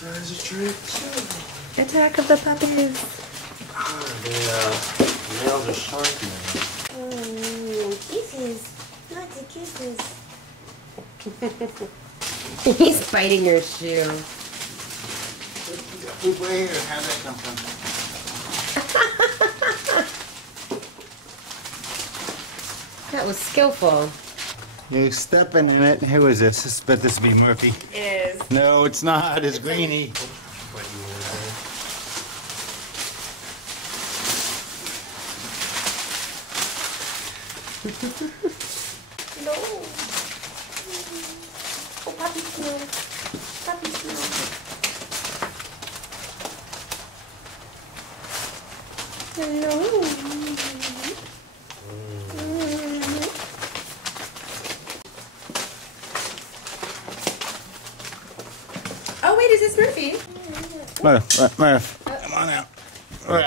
There's a treat. Attack of the puppies. The nails are sharp now. Kisses. Lots of kisses. He's biting your shoe. Poop right here. How'd that come from? That was skillful. You're stepping in it. Who is this? I bet this will be Murphy. It is. No, it's not. It's Greenie. No. Oh, puppy smell. Puppy smell. Hello. Oh wait, is this Murphy? Murph. Come on out. Okay.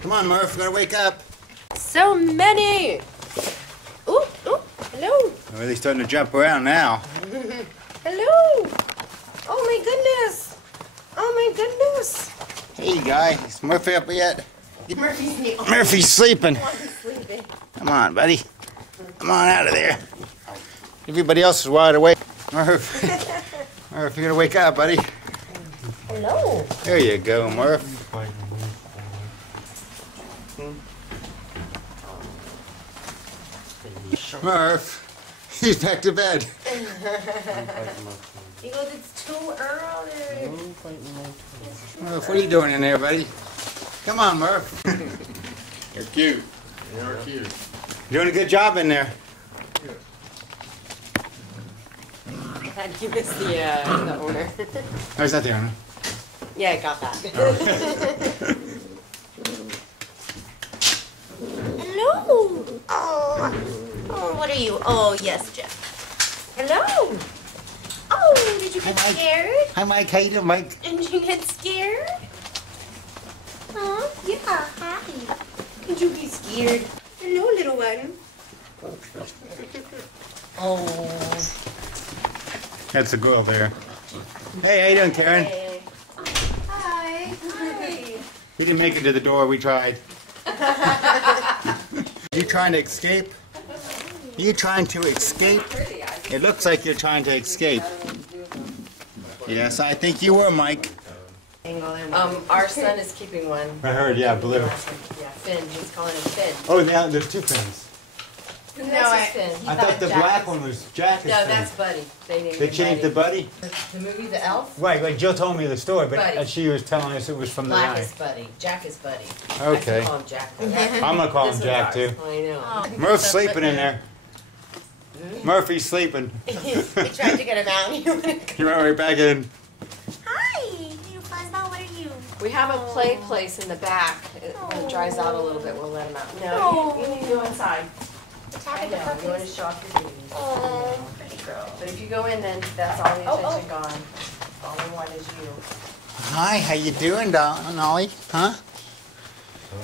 Come on, Murph. Gotta wake up. So many! Ooh, ooh, hello. They're really starting to jump around now. Hello! Oh my goodness! Oh my goodness! Hey, guy. Is Murphy up yet? Murphy's the only Murphy's sleeping. one sleeping. Come on, buddy. Come on out of there. Everybody else is wide awake. Murph. Murph, you gotta wake up, buddy. Hello. There you go, Murph. Murph, he's back to bed. He goes, it's too early. Murph, what are you doing in there, buddy? Come on, Murph. You're cute. You're cute. You're doing a good job in there. Had you missed the owner? Oh, is that the owner? Yeah, I got that. Hello. Oh. Oh, what are you? Oh, yes, Jeff. Hello. Oh, did you get scared? Hi, Mike. How you doing, Mike? Did you get scared? Huh? Yeah, hi. Did you be scared? Hello, little one. Oh. That's a girl there. Hey, how you doing, Karen? Hey. Hi. Hi. We didn't make it to the door. We tried. You trying to escape? You trying to escape? It looks like you're trying to escape. Yes, I think you were, Mike. Our son is keeping one. I heard, yeah, blue. Yeah, Finn. He's calling him Finn. Oh, now there's two fins. No, that's Finn. I thought the black one was Jack. No, that's Buddy. They changed the Buddy? The movie The Elf? Right, Jill told me the story, but Buddy. she was telling us it was from the Black guy. is Buddy. Jack is Buddy. Okay. I can call him Jack. I'm gonna call him This Jack one's too. ours. I know. Oh. Murph's sleeping in there. Murphy's sleeping. We tried to get him out. You went right back in. Hi, little fuzzball. What are you? We have a play place in the back. When it dries out a little bit, we'll let him out. No, you need to go inside. I know. You want to show off your duties. Oh, pretty girl. But if you go in, then that's all the attention gone. All we want is you. Hi, how you doing, Ollie? Huh?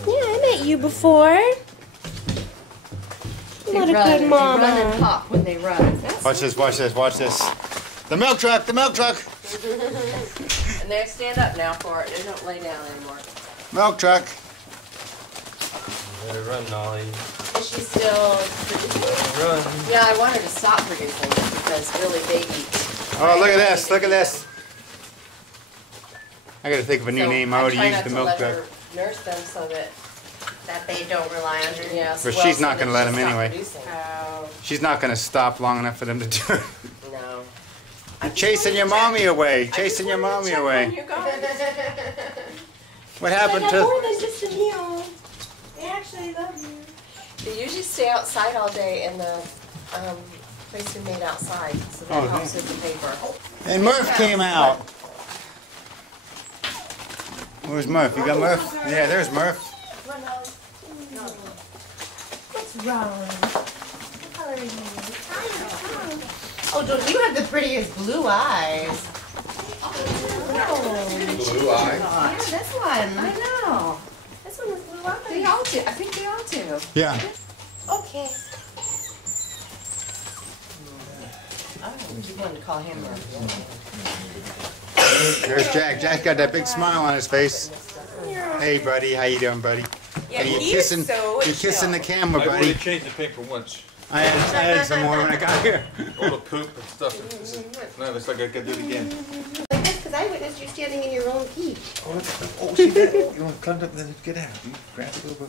Yeah, I met you before. What a good mama. They run and pop when they run. That's Watch this, watch this, watch this. The milk truck, the milk truck. And they stand up now for it. They don't lay down anymore. Milk truck. Better run, Nolly. Is she still producing? Run. Yeah, I want her to stop producing it because really they eat. Oh, look at this, look at this. I gotta think of a new name. I would have used the milk truck. Nurse them so that they don't rely on her. yes. But she's not gonna let them anyway. Oh. She's not gonna stop long enough for them to do it. No. You're chasing your mommy away, chasing your mommy away. What happened They have more to... than just a meal. They actually love you. They usually stay outside all day in the place we made outside, so that helps with the paper. And Murph came out. Where's Murph? You got Murph? Yeah, there's Murph. What's wrong? What color are you? Oh, don't you have the prettiest blue eyes? Blue eye. Yeah, this one. I know. This one has blue eyes. They all do. I think they all do. Yeah. Okay. Oh. Keep wanting to call him Murphy. There's Jack. Jack's got that big smile on his face. Hey, buddy. How you doing, buddy? Yeah, Hey, he is so you're kissing the chill. camera, I've buddy. already changed the paper once. I had some more when I got here. All the poop and stuff. No, looks like I could do it again. Like this, because I witnessed you standing in your own pee. Oh, see that? You want to climb up and then get out. You grab it over.